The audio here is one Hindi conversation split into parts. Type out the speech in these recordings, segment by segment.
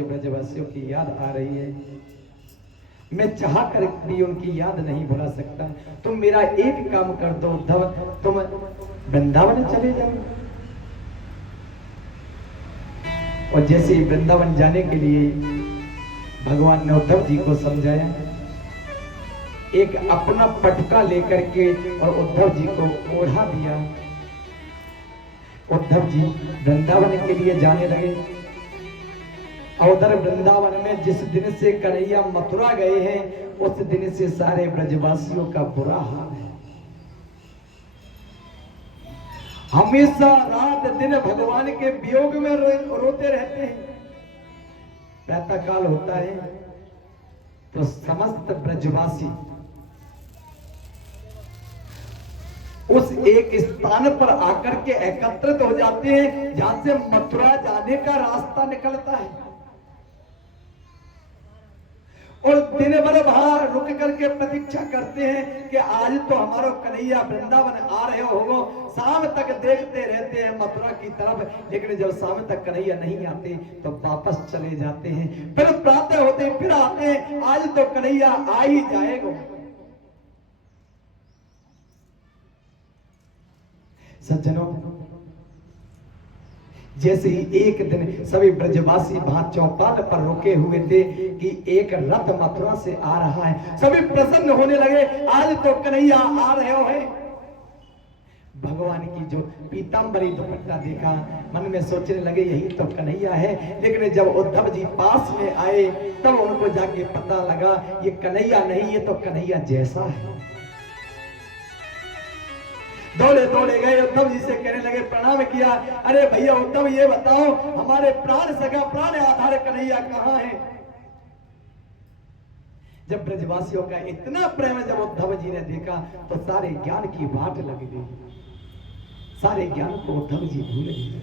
ब्रजवासियों की याद आ रही है। मैं चाह कर भी उनकी याद नहीं भुला सकता। तुम मेरा एक काम कर दो उद्धव, तुम वृंदावन चले जाओ। और जैसे ही वृंदावन जाने के लिए भगवान ने उद्धव जी को समझाया, एक अपना पटका लेकर के और उद्धव जी को ओढ़ा दिया। उद्धव जी वृंदावन के लिए जाने लगे। उधर वृंदावन में जिस दिन से कन्हैया मथुरा गए हैं, उस दिन से सारे ब्रजवासियों का बुरा हाल है। हमेशा रात दिन भगवान के वियोग में रोते रहते हैं। प्रातः काल होता है तो समस्त ब्रजवासी उस एक स्थान पर आकर के एकत्रित हो जाते हैं जहां से मथुरा जाने का रास्ता निकलता है। और दिन भर वहां रुक करके प्रतीक्षा करते हैं कि आज तो हमारा कन्हैया वृंदावन आ रहे होगो। शाम तक देखते रहते हैं मथुरा की तरफ, लेकिन जब शाम तक कन्हैया नहीं आते तो वापस चले जाते हैं। फिर प्रातः होते फिर आते हैं, आज तो कन्हैया आ ही जाएगा। सज्जनों, जैसे ही एक दिन सभी ब्रजवासी वहां चौपाल पर रुके हुए थे कि एक रथ मथुरा से आ रहा है, सभी प्रसन्न होने लगे। आज तो कन्हैया आ रहे हो है। भगवान की जो पीतांबरी दुपट्टा देखा, मन में सोचने लगे यही तो कन्हैया है। लेकिन जब उद्धव जी पास में आए तब उनको जाके पता लगा ये कन्हैया नहीं, ये तो कन्हैया जैसा है। दौड़े दौड़े गए, उद्धव जी से कहने लगे, प्रणाम किया। अरे भैया उद्धव, ये बताओ हमारे प्राण सगा प्राण आधार कन्हैया कहाँ है? जब ब्रजवासियों का इतना प्रेम जब उद्धव जी ने देखा तो सारे ज्ञान की बाट लग गई। सारे ज्ञान को उद्धव जी भूल गए।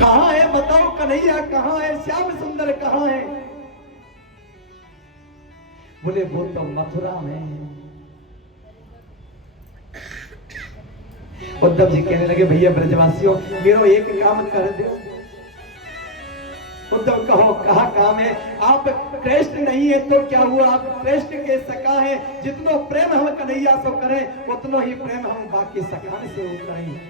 कहाँ है बताओ कन्हैया कहाँ है? श्याम सुंदर कहाँ है? बोले वो तो मथुरा में। उद्धव जी कहने लगे, भैया ब्रजवासियों मेरा एक काम कर दो। उद्धव कहो कहा काम है। आप कृष्ण नहीं है तो क्या हुआ, आप कृष्ण के सखा है। जितनो प्रेम हम कन्हैया से करें उतनो ही प्रेम हम बाकी सखान से वो करें।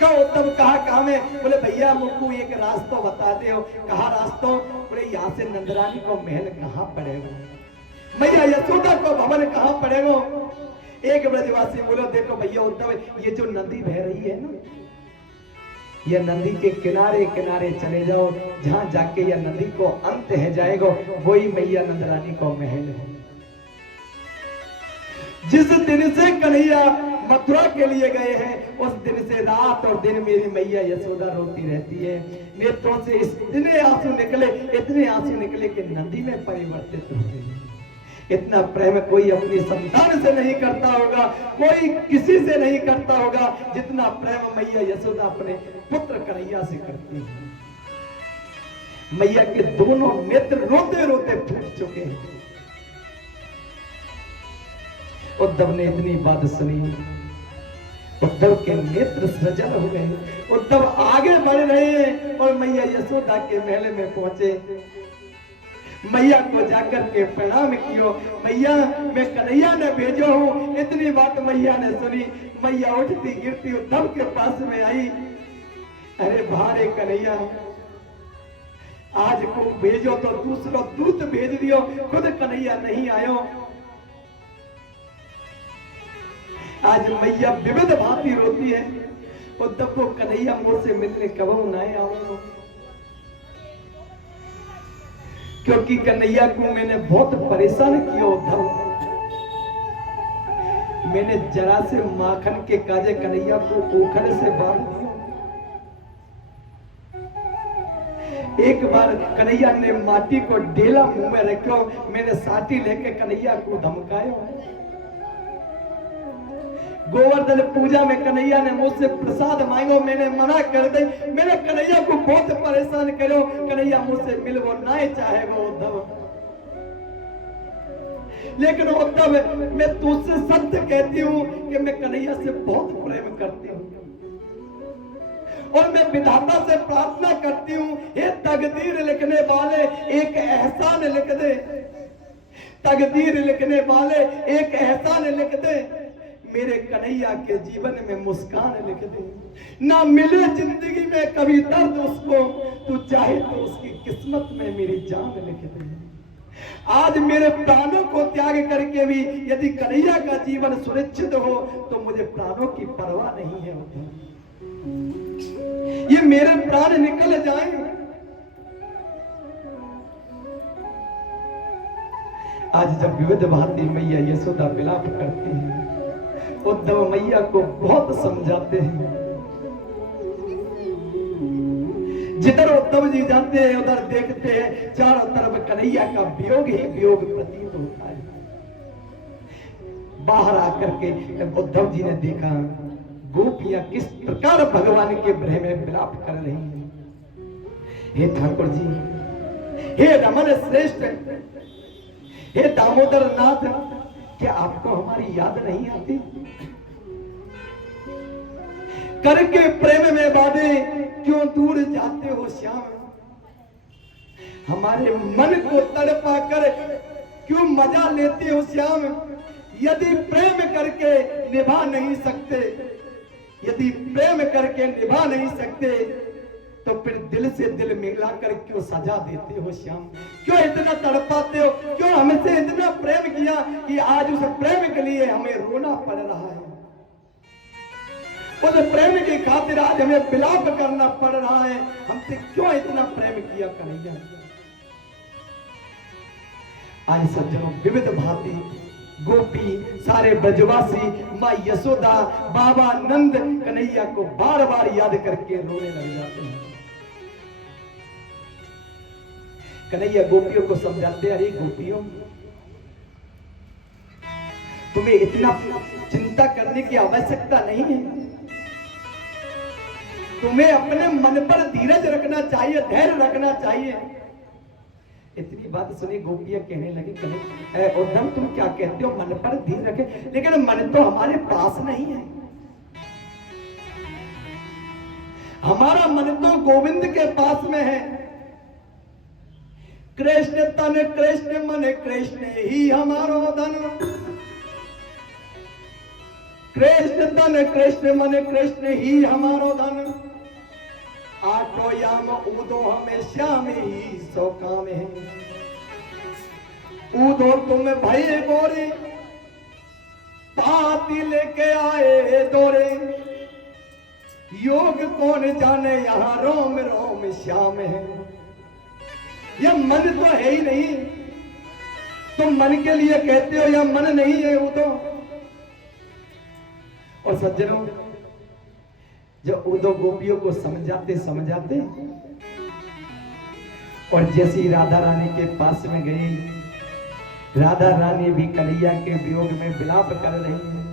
कहो तब कहा काम है। बोले भैया मुझको एक रास्ता बता दो। कहा रास्तों? बोले यहाँ से नंदरानी को महल कहाँ पड़ेगा, मैया यशोदा को भवन कहाँ पड़ेगा। एक ब्रजवासी बोलो देखो भैया उद्धव, ये जो नदी बह रही है ना, यह नदी के किनारे किनारे चले जाओ, जहां जाके यह नदी को अंत है जाएगा, वही मैया नंदरानी को महल है। जिस दिन से कन्हैया मथुरा के लिए गए हैं उस दिन से रात और दिन मेरी मैया यशोदा रोती रहती है। नेत्रों से इतने आंसू निकले कि नदी में परिवर्तित हो गई। इतना प्रेम कोई अपनी संतान से नहीं करता होगा, कोई किसी से नहीं करता होगा जितना प्रेम मैया यशोदा अपने पुत्र कन्हैया से करती है। मैया के दोनों नेत्र रोते रोते फूट चुके हैं। उद्धव ने इतनी बात सुनी, उद्धव के नेत्र सजल हो गए। उद्धव आगे बढ़ रहे हैं और मैया यशोदा के महल में पहुंचे। मैया को जाकर के प्रणाम कियो। मैया मैं कन्हैया ने भेजो हूँ। इतनी बात मैया ने सुनी। मैया उठती गिरती उद्धव के पास में आई। अरे भारे कन्हैया, आज को भेजो तो दूसरा दूत भेज दियो, खुद कन्हैया नहीं आयो। आज मैया विविध भांति रोती है। उद्धव को कन्हैया मुझसे मिलने कब नहीं आओ, क्योंकि कन्हैया को मैंने बहुत परेशान किया। उद्धव मैंने जरा से माखन के काजे कन्हैया को ओखर से बांध दिया। एक बार कन्हैया ने माटी को डेला मुंह में रखो, मैंने साटी लेके कन्हैया को धमकाया। गोवर्धन पूजा में कन्हैया ने मुझसे प्रसाद मांगो, मैंने मना कर दी। मैंने कन्हैया को बहुत परेशान करो, कन्हैया मुझसे मिलवो नहीं चाहेगा उद्धव। लेकिन उद्धव मैं तुझसे सत्य कहती हूँ कि मैं कन्हैया से बहुत प्रेम करती हूँ और मैं विधाता से प्रार्थना करती हूँ, हे तकदीर लिखने वाले एक एहसान लिख दे। तकदीर लिखने वाले एक एहसान लिख दे, मेरे कन्हैया के जीवन में मुस्कान लिख दे। ना मिले जिंदगी में कभी दर्द उसको, तू चाहे तो उसकी किस्मत में मेरी जान लिख दे। आज मेरे प्राणों को त्याग करके भी यदि कन्हैया का जीवन सुरक्षित हो तो मुझे प्राणों की परवाह नहीं है। ये मेरे प्राण निकल जाएं, आज जब विविध भांति मैया यशोदा विलाप करती है, उद्धव मैया को बहुत समझाते हैं। जिधर उद्धव जी जाते हैं उधर देखते हैं चारों तरफ कन्हैया का वियोग ही वियोग प्रतीत होता है। बाहर आकर के उद्धव जी ने देखा गोपियां किस प्रकार भगवान के ब्रह में विलाप कर रही हैं। हे ठाकुर जी, हे रमन श्रेष्ठ, हे दामोदर नाथ, क्या आपको हमारी याद नहीं आती? करके प्रेम में बाधे क्यों दूर जाते हो श्याम? हमारे मन को तड़पा कर क्यों मजा लेते हो श्याम? यदि प्रेम करके निभा नहीं सकते, यदि प्रेम करके निभा नहीं सकते तो फिर दिल से दिल मिलाकर क्यों सजा देते हो श्याम? क्यों इतना तड़पाते हो? क्यों हमसे इतना प्रेम किया कि आज उस प्रेम के लिए हमें रोना पड़ रहा है? उस प्रेम की खातिर आज हमें विलाप करना पड़ रहा है। हमसे क्यों इतना प्रेम किया कन्हैया? आज सज्जनों, विविध भांति गोपी, सारे ब्रजवासी, माँ यशोदा, बाबा नंद कन्हैया को बार बार याद करके रोने लग जाते हैं। कन्हैया गोपियों को समझाते, अरे गोपियों, तुम्हें इतना चिंता करने की आवश्यकता नहीं है। तुम्हें अपने मन पर धीरज रखना चाहिए, धैर्य रखना चाहिए। इतनी बात सुनी गोपियां कहने लगी, उद्धव तुम क्या कहते हो, मन पर धीरज रखे? लेकिन मन तो हमारे पास नहीं है। हमारा मन तो गोविंद के पास में है। कृष्ण तन कृष्ण मन कृष्ण ही हमारो धन। कृष्ण तन कृष्ण मन कृष्ण ही हमारो धन। आठो याम ऊदो हमें श्याम ही सो काम है। ऊदो तुम भय गोरे पाती लेके आए दौरे। योग कौन जाने यहाँ रोम रोम श्याम है। यह मन तो है ही नहीं, तुम मन के लिए कहते हो, यह मन नहीं है वो तो। और सज्जनों, जब उदो गोपियों को समझाते और जैसी राधा रानी के पास में गई, राधा रानी भी कन्हैया के वियोग में विलाप कर रही है।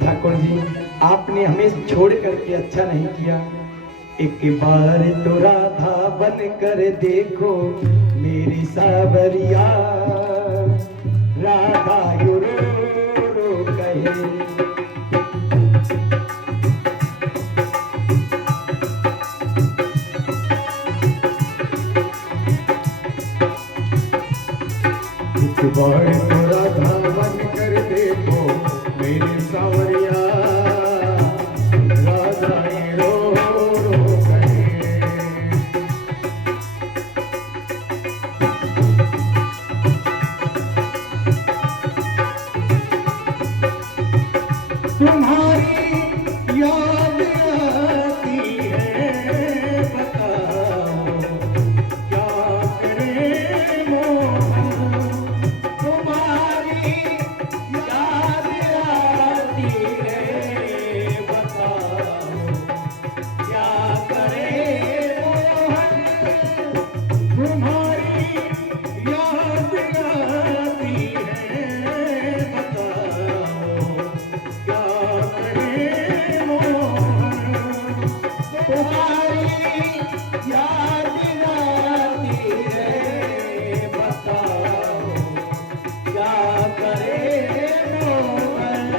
ठाकुर जी, आपने हमें छोड़ करके अच्छा नहीं किया। एक बार तो राधा बन कर देखो मेरी सावरिया। राधा यो रो कहे। एक बार तो राधा बन कर देखो मेरी सावरिया। राधा रो रो कहे। तुम्हारी याद आती है, बताओ क्या करे मोहन। तुम्हारी याद आती है, बताओ क्या करे मोहन। तुम्हारी याद आती है, बताओ क्या करे मोहन। तुम्हारी याद आती है, बताओ क्या करे मोहन।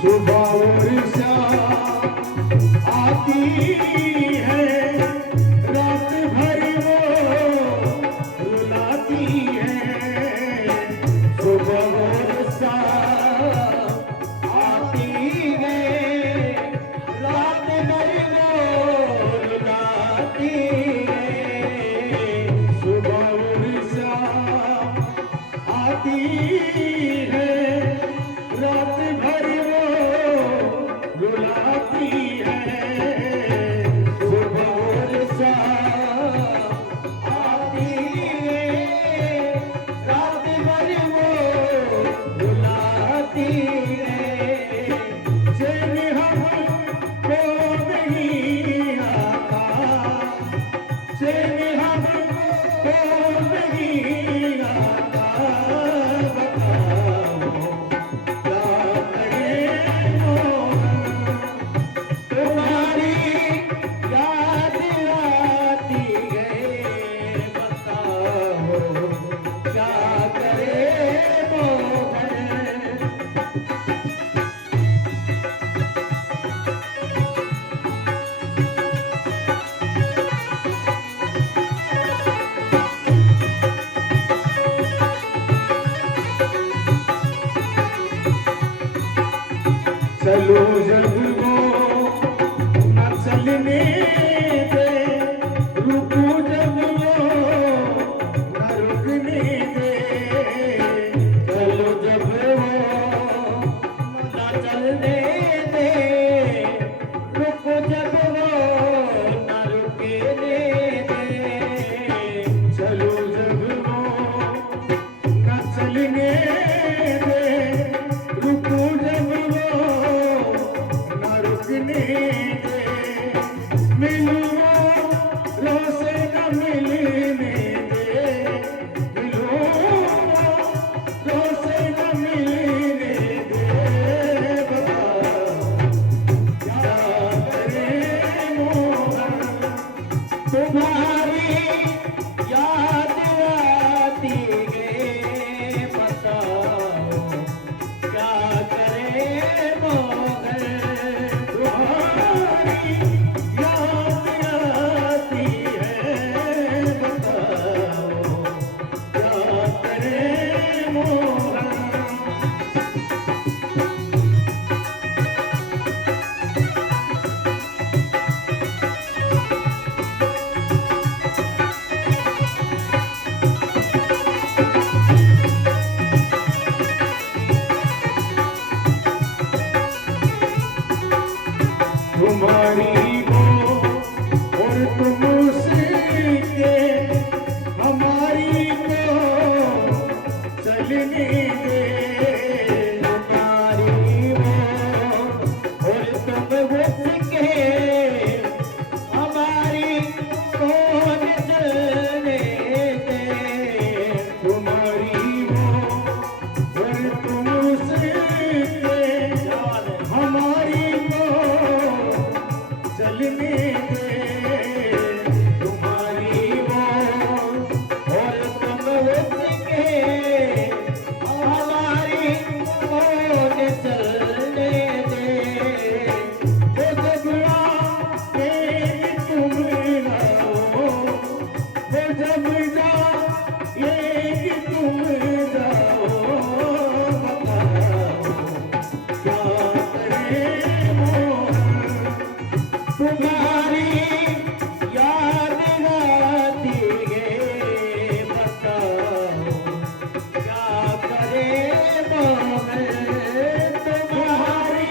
सुबह और शाम आती है, रात भर वो रुलाती है। सुबह और शाम आती है, रात भर वो रुलाती है। सुबह और शाम आती है, रात भर वो रुलाती है। सुबह और शाम आती है, रात भर वो रुलाती है। चैन हमको नहीं आता, चैन हमको नहीं आता। बताओ क्या करे मोहन। तुम्हारी याद आती है, बताओ क्या करे मोहन। चलो जब वो न चलने दे, रुको जब वो न रुकने दे। चलो जब वो न चलने दे, रुको जब वो न रुकने दे। चलो जब वो न चलने दे, रुको जब वो न रुकने दे। मिलो रोसे न मिलने दे, मिलो रोसे न मिलने दे। बताओ क्या करे मोहन। तुम्हारी हो और तुम उसके हमारी को चलने दे। तुम्हारी हो और तुम उसके हमारी को चलने दे। तुम्हारी हो और तुम उसके हमारी को चलने दे। तुम्हारी वो और तुम उसके हमारी को चलने दे। वो जब आए तुम रहो, वो जब जाए तुम जाओ, बताओ क्या करें मोहन। तुम्हारी याद आती है, बताओ क्या करे मोहन। तुम्हारी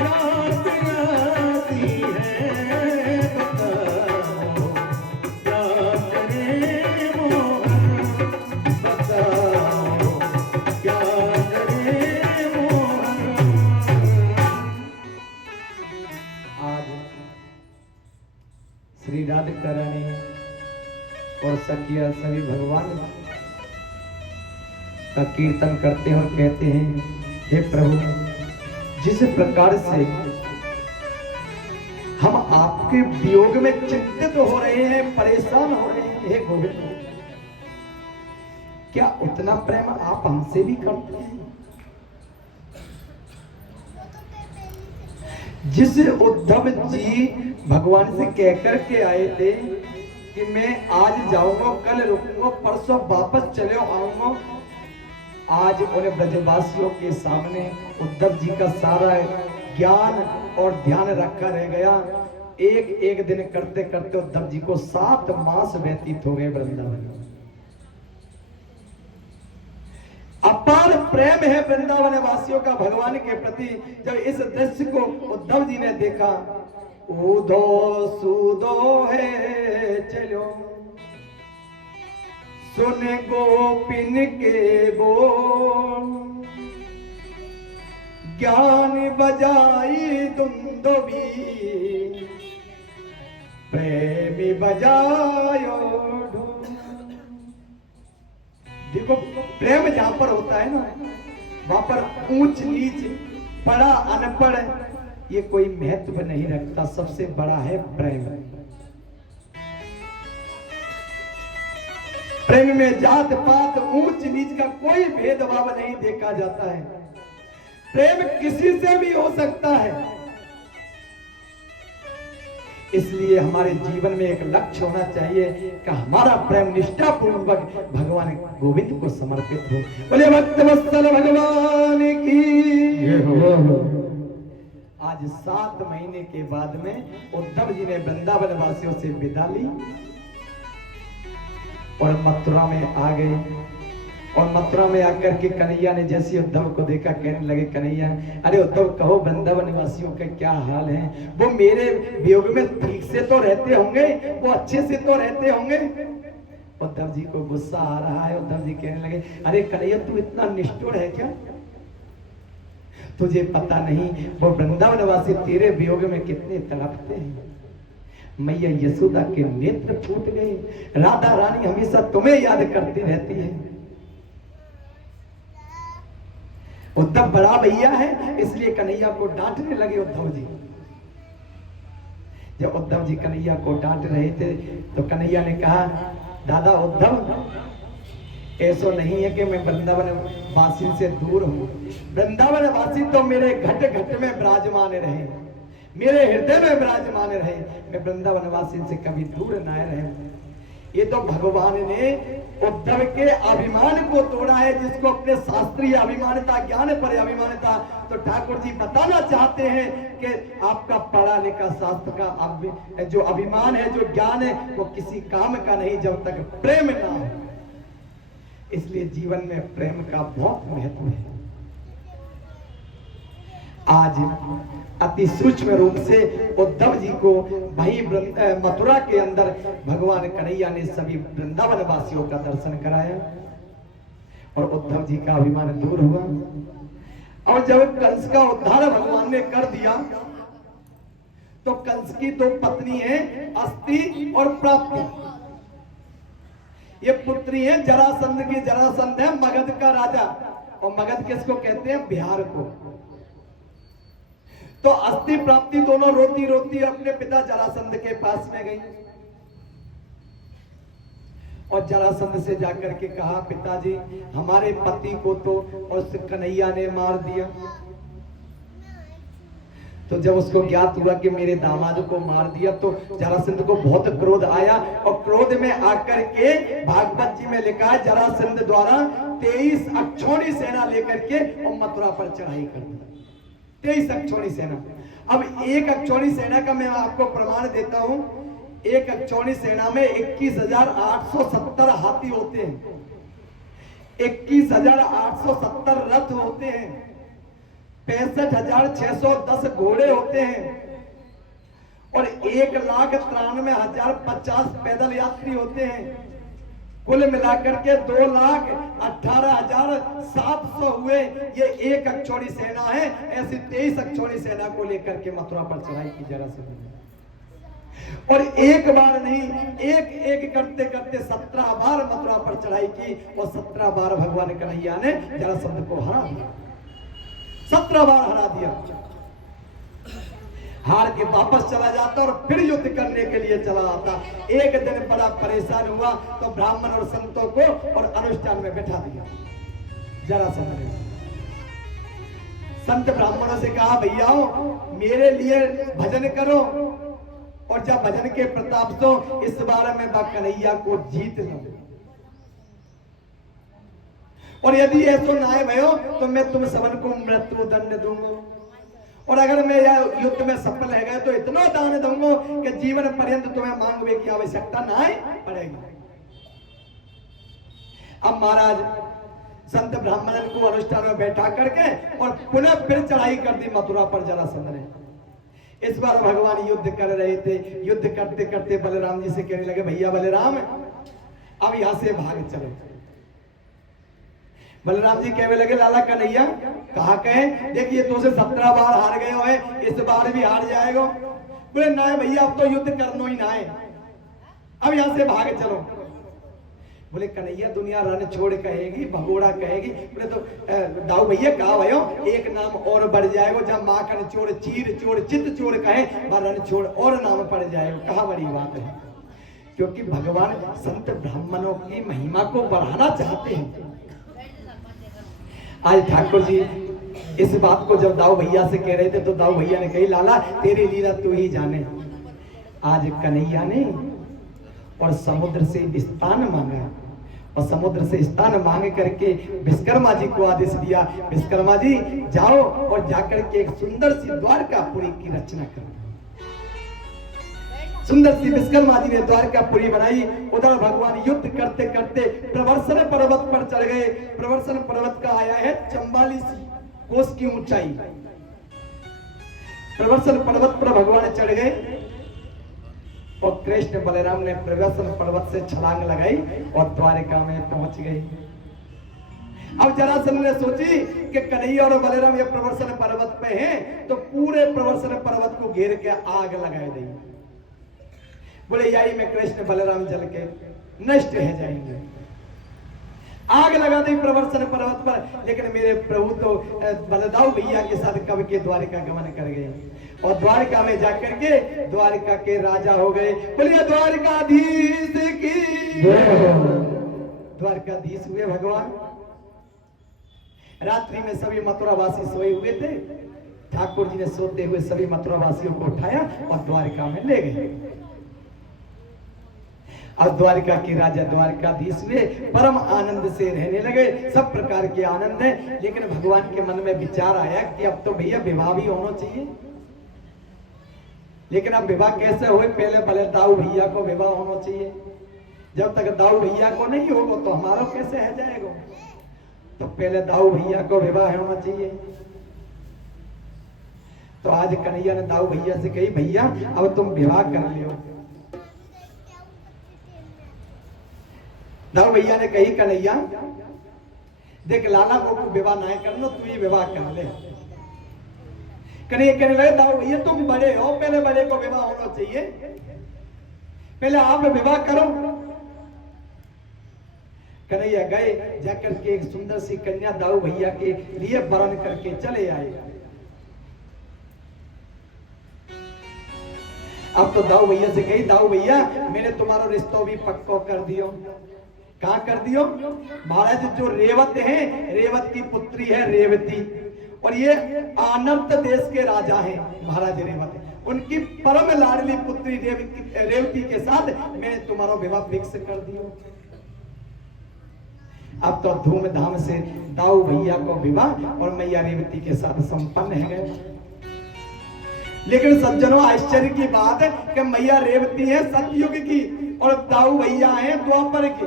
याद आती है, बताओ क्या करे मोहन। बताओ क्या करे मोहन। आज श्री राधिका रानी और सखिया सभी भगवान का कीर्तन करते हैं और कहते हैं, हे प्रभु, जिस प्रकार से हम आपके वियोग में चिंतित हो रहे हैं, परेशान हो रहे हैं, हे गोविंद, क्या उतना प्रेम आप हमसे भी करते हैं? जिस उद्धव जी भगवान से कहकर के आए थे कि मैं आज जाऊंगा, कल रुकूंगा, परसों वापस चले आऊंगा, आज उन्हें ब्रजवासियों के सामने उद्धव जी का सारा ज्ञान और ध्यान रखा रह गया। एक एक दिन करते करते उद्धव जी को 7 मास व्यतीत हो गए वृंदावन। अपार प्रेम है वृंदावन वासियों का भगवान के प्रति। जब इस दृश्य को उद्धव जी ने देखा, उदो सुदो है चलो, सुन गोपिन के बोल, ज्ञान बजाई दुंदुबी, प्रेमी बजायो ढोल। देखो, प्रेम जहां पर होता है ना, वहां पर ऊंच नीच, बड़ा अनपढ़, ये कोई महत्व नहीं रखता। सबसे बड़ा है प्रेम। प्रेम में जात पात ऊंच नीच का कोई भेदभाव नहीं देखा जाता है। प्रेम किसी से भी हो सकता है। इसलिए हमारे जीवन में एक लक्ष्य होना चाहिए कि हमारा प्रेम निष्ठा पूर्वक भगवान गोविंद को समर्पित हो। बोले भक्त वत्सल भगवान की। आज 7 महीने के बाद में उद्धव जी ने वृंदावन वासियों से विदा ली और मथुरा में आ गए। और मथुरा में आकर के कन्हैया ने जैसे उद्धव को देखा, कहने लगे, कन्हैया, अरे उद्धव, कहो वृंदावन वासियों का क्या हाल है? वो मेरे वियोग में ठीक से तो रहते होंगे, वो अच्छे से तो रहते होंगे। उद्धव जी को गुस्सा आ रहा है। उद्धव जी कहने लगे, अरे कन्हैया, तू इतना निष्ठुर है क्या? तुझे पता नहीं वो वृंदावन वासी तेरे वियोग में कितने तड़पते हैं। मैया यशोदा के नेत्र फूट गए। राधा रानी हमेशा तुम्हें याद करती रहती है। उद्धव बड़ा भैया है, इसलिए कन्हैया को डांटने लगे उद्धव जी। जब उद्धव जी कन्हैया को डांट रहे थे तो कन्हैया ने कहा, दादा उद्धव, ऐसा नहीं है कि मैं वृंदावन वासी से दूर हूं। वृंदावन वासी तो मेरे घट घट में विराजमान रहे, मेरे हृदय में विराजमान रहे। मैं वृंदावन वासी से कभी दूर न रहे। ये तो भगवान ने उद्धव के अभिमान को तोड़ा है, जिसको अपने शास्त्रीय अभिमानता, ज्ञान पर अभिमानता। तो ठाकुर जी बताना चाहते हैं कि आपका पढ़ा लिखा शास्त्र का जो अभिमान है, जो ज्ञान है, वो किसी काम का नहीं जब तक प्रेम ना हो। इसलिए जीवन में प्रेम का बहुत महत्व है। आज अति सूक्ष्म रूप से उद्धव जी को वही मथुरा के अंदर भगवान कन्हैया ने सभी वृंदावन वासियों का दर्शन कराया और उद्धव जी का अभिमान दूर हुआ। और जब कंस का उद्धार भगवान ने कर दिया तो कंस की दो पत्नी है, अस्ति और प्राप्ति। ये पुत्री है जरासंध की। जरासंध है मगध का राजा, और मगध किसको कहते हैं? बिहार को। तो अस्ति प्राप्ति दोनों रोती रोती अपने पिता जरासंध के पास में गई और जरासंध से जाकर के कहा, पिताजी हमारे पति को तो उस कन्हैया ने मार दिया। तो जब उसको ज्ञात हुआ कि मेरे दामाद को मार दिया तो जरासंध को बहुत क्रोध आया, और क्रोध में आकर के भागवत जी में लिखा है जरासंध द्वारा 23 अक्षौणी सेना लेकर के और मथुरा पर चढ़ाई कर दी। 23 अक्षौणी सेना। अब एक अक्षौणी सेना का मैं आपको प्रमाण देता हूं। एक अक्षौणी सेना में 21,870 हाथी होते हैं, 21,870 रथ होते हैं, 65,610 घोड़े होते हैं और 1,93,050 पैदल यात्री होते हैं। कुल मिलाकर के 2,18,700 हुए। ये एक अक्षौणी सेना है। ऐसी 23 अक्षौणी सेना को लेकर के मथुरा पर चढ़ाई की जरासंध ने। और एक बार नहीं, एक एक करते करते 17 बार मथुरा पर चढ़ाई की और 17 बार भगवान कन्हैया ने जरासंध को हरा दिया। 17 बार हरा दिया। हार के वापस चला जाता और फिर युद्ध करने के लिए चला आता। एक दिन बड़ा परेशान हुआ तो ब्राह्मण और संतों को और अनुष्ठान में बैठा दिया जरासंध ने। संत ब्राह्मणों से कहा, भैया मेरे लिए भजन करो, और जब भजन के प्रताप से इस बार मैं कन्हैया को जीत लूं, और यदि ऐसा ना है भयो तो मैं तुम सबन को मृत्यु दंड दूंगा, और अगर मैं यह युद्ध में सफल रह गए तो इतना दान दूंगा कि जीवन पर्यंत तुम्हें मांगने की आवश्यकता ना पड़ेगी। अब महाराज संत ब्राह्मण को अनुष्ठान में बैठा करके और पुनः फिर चढ़ाई कर दी मथुरा पर जरासंध ने। इस बार भगवान युद्ध कर रहे थे। युद्ध करते करते बलराम जी से कहने लगे, भैया बलराम अब यहां से भाग चलो। बलराम जी कहने लगे, लाला कन्हैया कहा कहे, देखिए तो से 17 बार हार गए हो, इस बार भी हार जाएगा। बोले ना भैया अब तो युद्ध करना ही ना है, अब यहां से भाग चलो। बोले कन्हैया दुनिया रण छोड़ कहेगी, भगोड़ा कहेगी। बोले तो दाऊ भैया कहा भयो एक नाम और बढ़ जाएगा, जब माखन चोर, चीर चोर, चित चोर कहे रण छोड़ और नाम पड़ जाएगा। कहा बड़ी बात है, क्योंकि भगवान संत ब्राह्मणों की महिमा को बढ़ाना चाहते हैं। आज ठाकुर जी इस बात को जब दाऊ भैया से कह रहे थे तो दाऊ भैया ने कही, लाला तेरी लीला तू ही जाने। आज कन्हैया ने और समुद्र से स्थान मांगा, और समुद्र से स्थान मांग करके विश्वकर्मा जी को आदेश दिया, विश्वकर्मा जी जाओ और जाकर के एक सुंदर सी द्वारकापुरी की रचना करो। सुंदर सी विश्वकर्मा जी ने द्वारकापुरी बनाई। उधर भगवान युद्ध करते करते प्रवर्सन पर्वत पर चढ़ गए। प्रवर्सन पर्वत का आया है 44 कोस की ऊंचाई। प्रवर्सन पर्वत पर भगवान चढ़ गए और कृष्ण बलराम ने प्रवर्सन पर्वत से छलांग लगाई और द्वारिका में पहुंच गए। अब जरासंध ने सोची कि कन्हैया और बलराम ये प्रवर्सन पर्वत पे हैं, तो पूरे प्रवर्सन पर्वत को घेर के आग लगा दी। बोले यही में कृष्ण बलराम जल के नष्ट हो जाएंगे। आग लगा दी प्रवर्सन पर्वत पर, लेकिन मेरे प्रभु तो बलदाऊ भैया के साथ कब के द्वारिका गमन कर गए और द्वारिका में जाकर के द्वारिका के राजा हो गए। बोलिए द्वारिकाधीश की। द्वारिकाधीश हुए भगवान। रात्रि में सभी मथुरावासी सोए हुए थे। ठाकुर जी ने सोते हुए सभी मथुरावासियों को उठाया और द्वारिका में ले गए। अब द्वारिका के राजा द्वारकाधीश हुए, परम आनंद से रहने लगे। सब प्रकार के आनंद है, लेकिन भगवान के मन में विचार आया कि अब तो भैया विवाह भी होना चाहिए। लेकिन अब विवाह कैसे होए? पहले भले दाऊ भैया को विवाह होना चाहिए। जब तक दाऊ भैया को नहीं होगा तो हमारा कैसे है जाएगा? तो पहले दाऊ भैया को विवाह होना चाहिए। तो आज कन्हैया ने दाऊ भैया से कही, भैया अब तुम विवाह कर लियो। दाऊ भैया ने कही, कन्हैया देख लाला को विवाह ना करना, तू ही विवाह कर ले। कन्हैया कहने लगे, दाऊ भैया तुम बड़े हो, पहले बड़े को विवाह होना चाहिए, पहले आप विवाह करो। कन्हैया गए, जाकर के एक सुंदर सी कन्या दाऊ भैया के लिए वरण करके चले आए। अब तो दाऊ भैया से कही, दाऊ भैया मैंने तुम्हारा रिश्ता भी पक्का कर दियो। कहा कर दियो? महाराज जो रेवत है, रेवत की पुत्री है रेवती, और ये आनंद देश के राजा हैं महाराज रेवत, उनकी परम लाडली पुत्री रेवती के साथ मैंने तुम्हारा विवाह फिक्स कर दियो। अब तो धूमधाम से दाऊ भैया को विवाह और मैया रेवती के साथ संपन्न है गए। लेकिन सज्जनों आश्चर्य की बात है कि मैया रेवती है सतयुग की और दाऊ भैया है द्वापर के।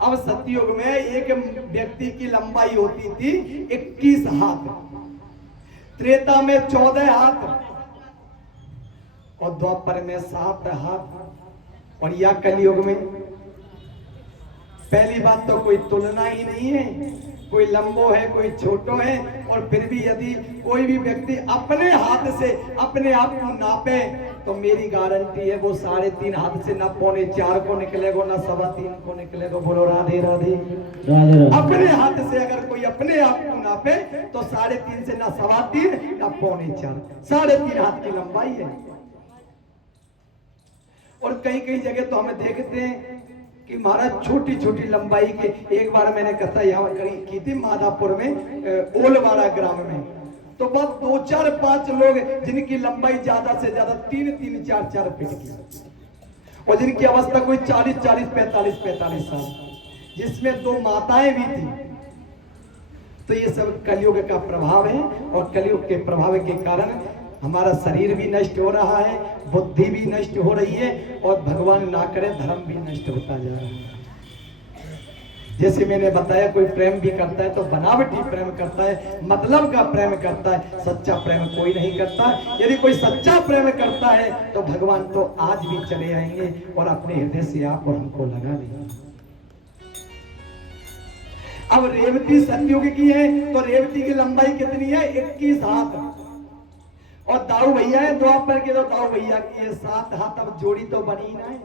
अब सतयुग में एक व्यक्ति की लंबाई होती थी 21 हाथ, त्रेता में 14 हाथ और द्वापर में 7 हाथ, और या कलयुग में पहली बात तो कोई तुलना ही नहीं है, कोई लंबो है कोई छोटो है। और फिर भी यदि कोई भी व्यक्ति अपने हाथ से अपने आप को नापे तो मेरी गारंटी है वो 3.5 हाथ से ना 4.25 को निकलेगा ना 3.25 को निकलेगा। बोलो राधे राधे। अपने हाथ से अगर कोई अपने आप को नापे तो 3.5 से ना 3.25 ना 4.25, 3.5 हाथ की लंबाई है। और कई कई जगह तो हमें देखते हैं कि महाराज छोटी छोटी लंबाई के। एक बार मैंने कथा यहाँ की थी माधापुर में ओलवाड़ा ग्राम में, तो बस 2, 4, 5 लोग जिनकी लंबाई ज्यादा से ज्यादा 3, 4 फीट की, और जिनकी अवस्था कोई 40, 45 साल, जिसमें 2 माताएं भी थी। तो ये सब कलयुग का प्रभाव है, और कलयुग के प्रभाव के कारण हमारा शरीर भी नष्ट हो रहा है, बुद्धि भी नष्ट हो रही है, और भगवान ना करे धर्म भी नष्ट होता जा रहा है। जैसे मैंने बताया कोई प्रेम भी करता है तो बनावटी प्रेम करता है, मतलब का प्रेम करता है, सच्चा प्रेम कोई नहीं करता। यदि कोई सच्चा प्रेम करता है तो भगवान तो आज भी चले आएंगे और अपने हृदय से आप और हमको लगा देंगे। अब रेवती सतयुग की है तो रेवती की लंबाई कितनी है? 21 हाथ, और दाऊ भैया है द्वापर के तो दाऊ भैया की है 7 हाथ। अब जोड़ी तो बनी ना है,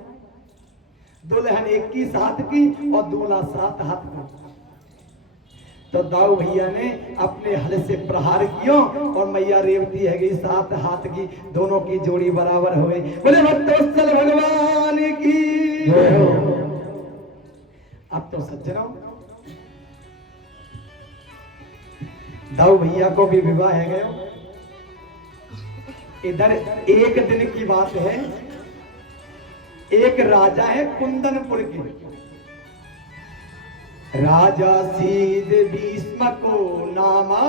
दुल्हन 21 हाथ की और दूल्हा 7 हाथ का। तो दाऊ भैया ने अपने हल से प्रहार किया और मैया रेवती है गई 7 हाथ की, दोनों की जोड़ी बराबर हो गई। बोले भक्तवत्सल भगवान की। अब तो सज्जनों दाऊ भैया को भी विवाह है गया। इधर एक दिन की बात है, एक राजा है कुंदनपुर के, राजा सीध भीष्म को नामा,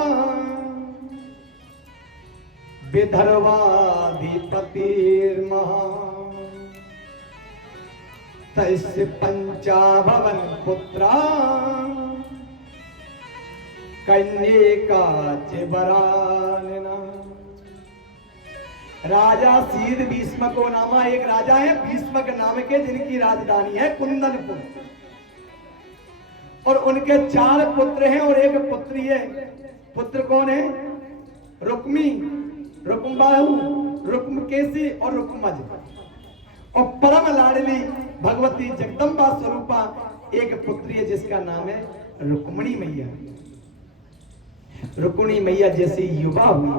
विदर्भाधिपति महा, तस्य पंचाभवन पुत्रा, कन्यका चिबरानना। राजा सीध भीष्म को नामा, एक राजा है भीष्म के नाम के जिनकी राजधानी है कुंदनपुर, और उनके 4 पुत्र हैं और एक पुत्री है। पुत्र कौन है? रुक्मी, रुक्मबाहु, रुक्मकेशी और रुक्मज, और परम लाडली भगवती जगदम्बा स्वरूपा एक पुत्री है जिसका नाम है रुक्मणी मैया। रुक्मणी मैया जैसी युवा हुई,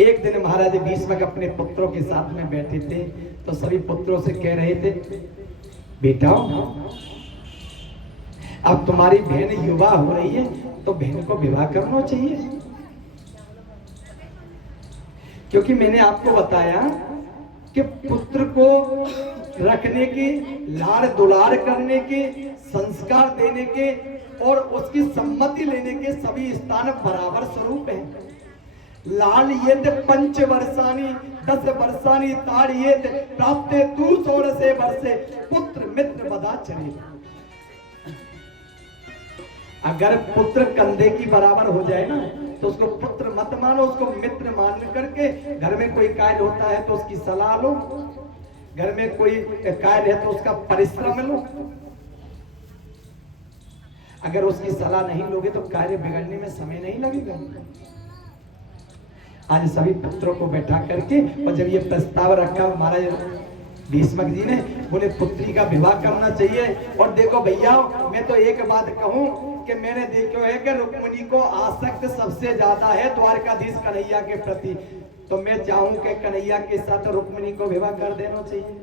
एक दिन महाराज भीष्म अपने पुत्रों के साथ में बैठे थे तो सभी पुत्रों से कह रहे थे, बेटा अब तुम्हारी बहन युवा हो रही है तो बहन को विवाह करना चाहिए, क्योंकि मैंने आपको बताया कि पुत्र को रखने के, लाड़ दुलार करने के, संस्कार देने के और उसकी सम्मति लेने के सभी स्थान बराबर स्वरूप हैं। लाल येत 5 वर्षानी 10 वर्षानी ताड़ येत प्राप्ते तू 16 वर्षे पुत्र मित्र बदा चले। अगर पुत्र कंधे की बराबर हो जाए ना तो उसको पुत्र मत मानो, उसको मित्र मान करके घर में कोई कार्य होता है तो उसकी सलाह लो, घर में कोई कार्य है तो उसका परिश्रम लो। अगर उसकी सलाह नहीं लोगे तो कार्य बिगड़ने में समय नहीं लगेगा। आज सभी पुत्रों को बैठा करके और जब ये प्रस्ताव रखा महाराज भीष्मक जी ने, बोले पुत्री का विवाह करना चाहिए। और देखो भैया, मैं तो एक बात कहूं कि मैंने देखो है कि रुक्मिणी को आसक्त सबसे ज्यादा है द्वारकाधीश कन्हैया के प्रति, तो मैं चाहूं कि कन्हैया के साथ रुक्मिणी को विवाह कर देना चाहिए।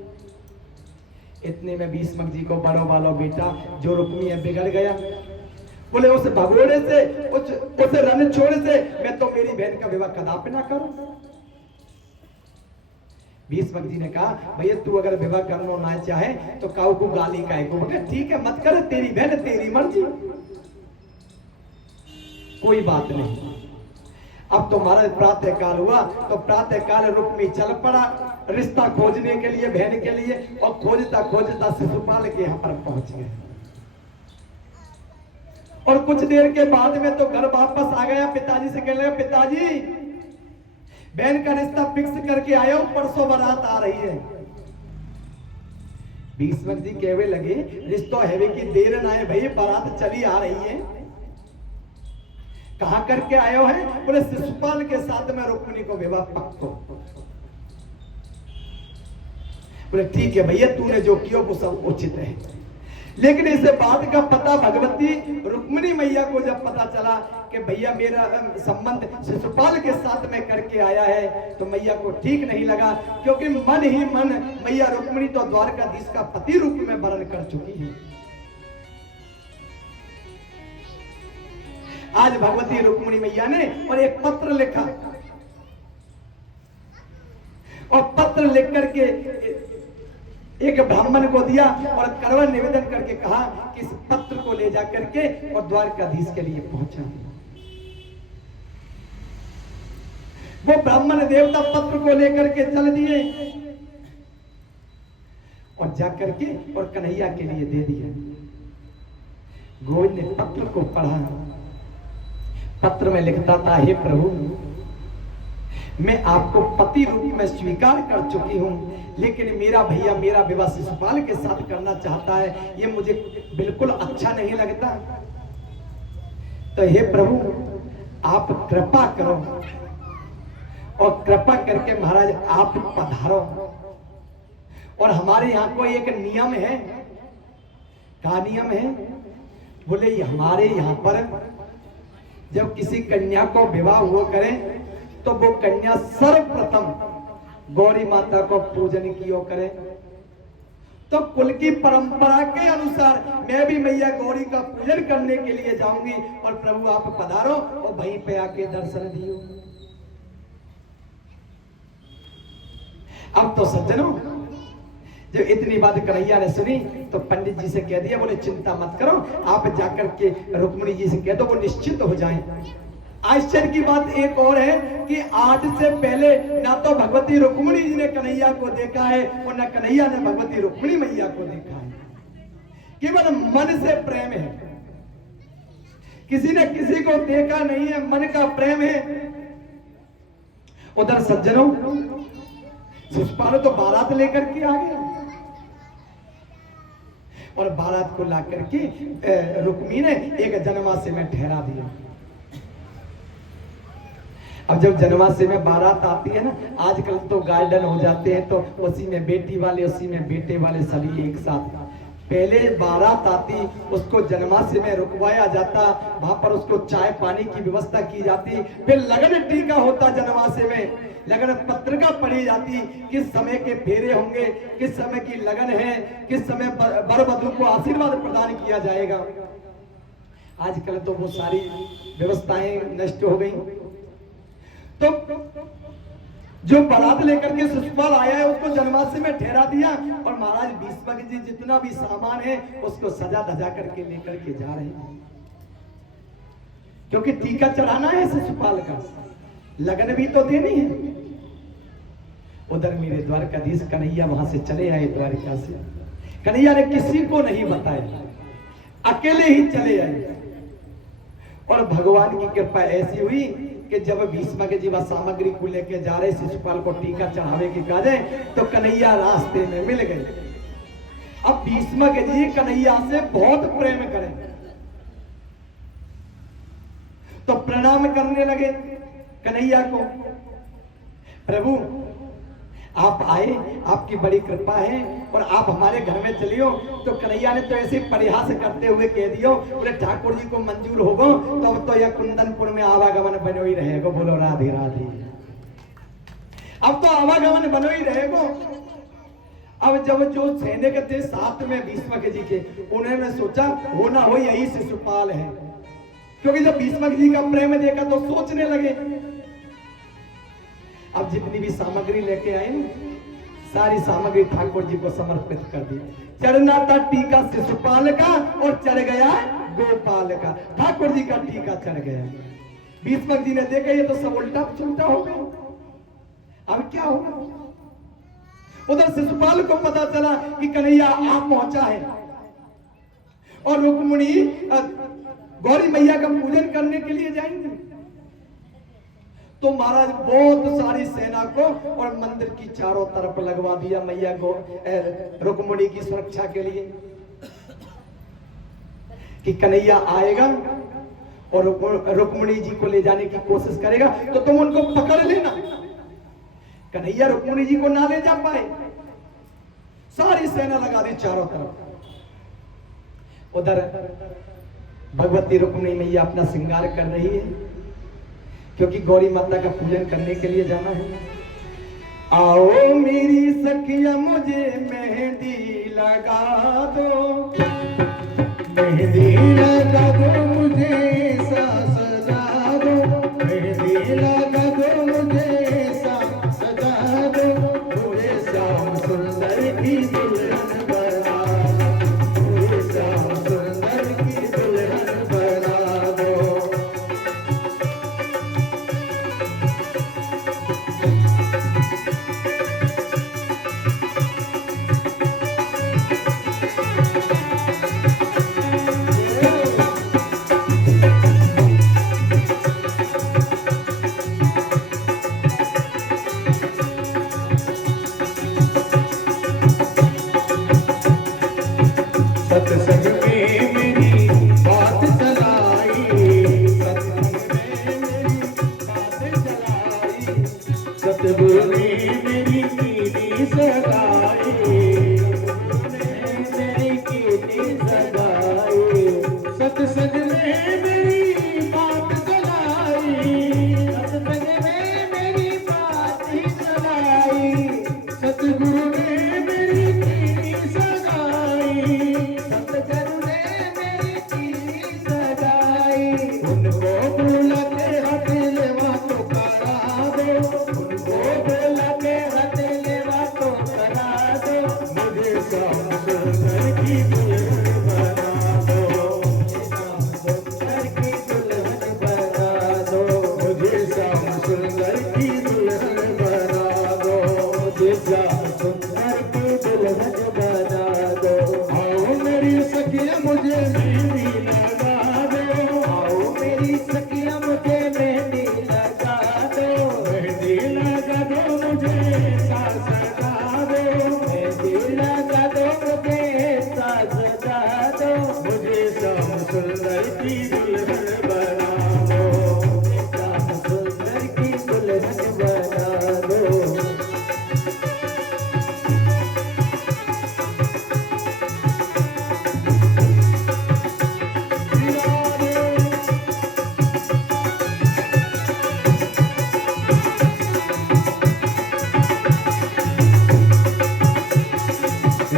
इतने में भीष्मक जी को बड़ो वालो बेटा जो रुक्मी है बिगड़ गया। बोले उस भगोड़े से, उस रणछोड़ से मैं तो मेरी बहन का विवाह कदापि ना करूं। भीष्मक जी ने कहा भैया तू अगर विवाह करना ना चाहे तो काऊ को गाली का है, बोले ठीक है मत कर, तेरी बहन तेरी मर्जी, कोई बात नहीं। अब तो महाराज प्रातः काल हुआ तो प्रातः काल रुक्मी चल पड़ा रिश्ता खोजने के लिए बहन के लिए, और खोजता खोजता शिशुपाल के यहाँ पर पहुंच गए। और कुछ देर के बाद में तो घर वापस आ गया, पिताजी से कहने लगा पिताजी बहन का रिश्ता फिक्स करके आया हूं, परसों बारात आ रही है। भीष्मक जी कहने लगे रिश्तो है की देर ना है भाई, बारात चली आ रही है। कहां करके आयो है? बोले शिशुपाल के साथ में रुक्मिणी को विवाह पक्को। बोले ठीक है भैया तूने जो किया वो सब उचित है। लेकिन इस बात का पता भगवती रुक्मिणी मैया को जब पता चला कि भैया मेरा संबंध शिशुपाल के साथ में करके आया है, तो मैया को ठीक नहीं लगा, क्योंकि मन ही मन मैया रुक्मिणी तो द्वारकाधीश का पति रूप में वर्ण कर चुकी है। आज भगवती रुक्मिणी मैया ने और एक पत्र लिखा, और पत्र लिख करके एक ब्राह्मण को दिया और करवा निवेदन करके कहा कि इस पत्र को ले जाकर के और द्वारकाधीश के लिए पहुंचा। वो ब्राह्मण देवता पत्र को लेकर के चल दिए और जाकर के और कन्हैया के लिए दे दिया। गोविंद ने पत्र को पढ़ा। पत्र में लिखता था हे प्रभु मैं आपको पति रूप में स्वीकार कर चुकी हूं, लेकिन मेरा भैया मेरा विवाह शिशुपाल के साथ करना चाहता है, ये मुझे बिल्कुल अच्छा नहीं लगता। तो हे प्रभु आप कृपा करो, और कृपा करके महाराज आप पधारो। और हमारे यहाँ को एक नियम है। क्या नियम है? बोले हमारे यहाँ पर जब किसी कन्या को विवाह हुआ करे तो वो कन्या सर्वप्रथम गौरी माता को पूजन किया करे। तो कुल की परंपरा के अनुसार मैं भी मैया गौरी का पूजन करने के लिए जाऊंगी, और प्रभु आप पधारो और वहीं पे आके दर्शन दियो। अब तो सज्जनों जब इतनी बात कन्हैया ने सुनी तो पंडित जी से कह दिया, बोले चिंता मत करो, आप जाकर के रुक्मिणी जी से कह दो वो निश्चित हो जाएं। आश्चर्य की बात एक और है कि आज से पहले ना तो भगवती रुक्मिणी जी ने कन्हैया को देखा है और ना कन्हैया ने भगवती रुक्मिणी मैया को देखा है। केवल मन से प्रेम है, किसी ने किसी को देखा नहीं है, मन का प्रेम है। उधर सज्जनों शिशुपाल तो बारात लेकर के आ गया, और बारात को ला करके रुक्मी ने एक जनवासे में ठहरा दिया। अब जब जनवासे में बारात आती है ना, आजकल तो गार्डन हो जाते हैं, तो उसी में बेटी वाले उसी में बेटे वाले सभी एक साथ। पहले बारात आती, उसको जनवासे में रुकवाया जाता, वहां पर उसको चाय पानी की व्यवस्था की जाती, फिर लगन टीका होता जनवासे में, लगन पत्रिका पढ़ी जाती, किस समय के फेरे होंगे, किस समय की लगन है, किस समय वर वधू को आशीर्वाद प्रदान किया जाएगा। आजकल तो वो सारी व्यवस्थाएं नष्ट हो गई। तो जो बारात लेकर के शिशुपाल आया है उसको जनवासे में ठहरा दिया, और महाराज भीष्मक जी जितना भी सामान है उसको सजा धजा करके लेकर के जा रहे हैं, क्योंकि टीका चढ़ाना है शिशुपाल का, लगन भी तो देनी है। उधर मेरे द्वारकाधीश कन्हैया वहां से चले आए द्वारका से। कन्हैया ने किसी को नहीं बताया, अकेले ही चले आए। और भगवान की कृपा ऐसी हुई कि जब भीष्म के जीवा सामग्री को लेके जा रहे शिशुपाल को टीका चढ़ावे की काजे, तो कन्हैया रास्ते में मिल गए। अब भीष्म के जी कन्हैया से बहुत प्रेम करें, तो प्रणाम करने लगे कन्हैया को। प्रभु आप आए, आपकी बड़ी कृपा है और आप हमारे घर में चलियो। तो कन्हैया ने तो ऐसे परिहास करते हुए कह दियो, बोले ठाकुर जी को मंजूर होगो तो अब तो यह कुंदनपुर में आवागमन बनो ही रहेगो। बोलो राधे राधे। अब तो आवागमन बनो ही रहेगो। अब जब जो सैनिक थे साथ में भीष्म जी के, उन्होंने सोचा हो ना हो यही शिशुपाल है, क्योंकि जब भीष्म जी का प्रेम देखा तो सोचने लगे। अब जितनी भी सामग्री लेके आए सारी सामग्री ठाकुर जी को समर्पित कर दी। चढ़ना था टीका शिशुपाल का और चढ़ गया गोपाल का। ठाकुर जी का टीका चढ़ गया। भीष्म जी ने देखा ये तो सब उल्टा पुल्टा हो गया, अब क्या होगा। उधर शिशुपाल को पता चला कि कन्हैया आप पहुंचा है और रुक्मिणी गौरी मैया का पूजन करने के लिए जाएंगे। तो महाराज बहुत सारी सेना को और मंदिर की चारों तरफ लगवा दिया मैया को रुक्मिणी की सुरक्षा के लिए, कि कन्हैया आएगा और रुक्मिणी जी को ले जाने की कोशिश करेगा तो तुम उनको पकड़ लेना। कन्हैया रुक्मिणी जी को ना ले जा पाए, सारी सेना लगा दी चारों तरफ। उधर भगवती रुक्मिणी मैया अपना श्रृंगार कर रही है, क्योंकि गौरी माता का पूजन करने के लिए जाना है। आओ मेरी सखिया मुझे मेहंदी लगा दो, मेहंदी लगा दो मुझे सास सजा दो, मेहंदी लगा दो मुझे सास सजा दो, मुझे श्याम सुंदर की दुल्हन बना दो, मुझे श्याम सुंदर की दुल्हन बना दो। सत्संग में मेरी बात चलाई, सत्संग में मेरी बात चलाई, सतगुरु ने मेरी कीर्ति सगाई, मेरी कीर्ति सगाई। सत्संग में मेरी बात चलाई, सत्संग में मेरी बात चलाई, सतगुरु ने मेरी कीर्ति सगाई, सतगुरु ने मेरी कीर्ति सगाई। उनको बुला के हाथ लेवा तो करा दो, उनको बुला के हाथ लेवा तो करा दो, मुझे श्याम सुंदर की दुल्हन बना दो, मुझे श्याम सुंदर की दुल्हन बना दो, मुझे श्याम सुंदर की दुल्हन बना दो। आओ मेरी सखिया मुझे मेहंदी लगा दो, आओ मेरी सखिया मुझे मेहंदी लगा दो, मेहंदी लगा दो मुझे सास सजा दो, मेहंदी लगा दो मुझे सास सजा दो, मुझे श्याम सुंदर की दुल्हन बना दो, मुझे श्याम सुंदर की दुल्हन बना दो।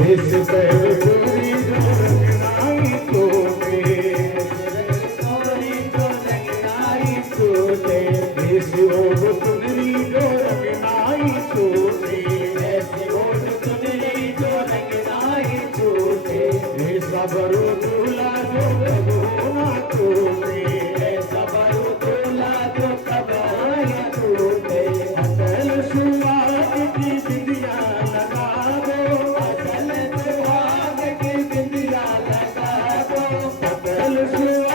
इस पैर चोरी जो रंगनाई तोते, चोरी जो रंगनाई तोते, इस ओढ़ चुनरी जो रंगनाई तोते, ऐसी ओढ़ चुनरी जो रंगनाई तोते, ऐसा बरो दूल्हा जो कबो ना तोते, ऐसा बरो दूल्हा जो कबो ना तोते। अटल सुहाग की बिंदिया लगा दो, अटल सुहाग की बिंदिया लगा दो, अटल सुहाग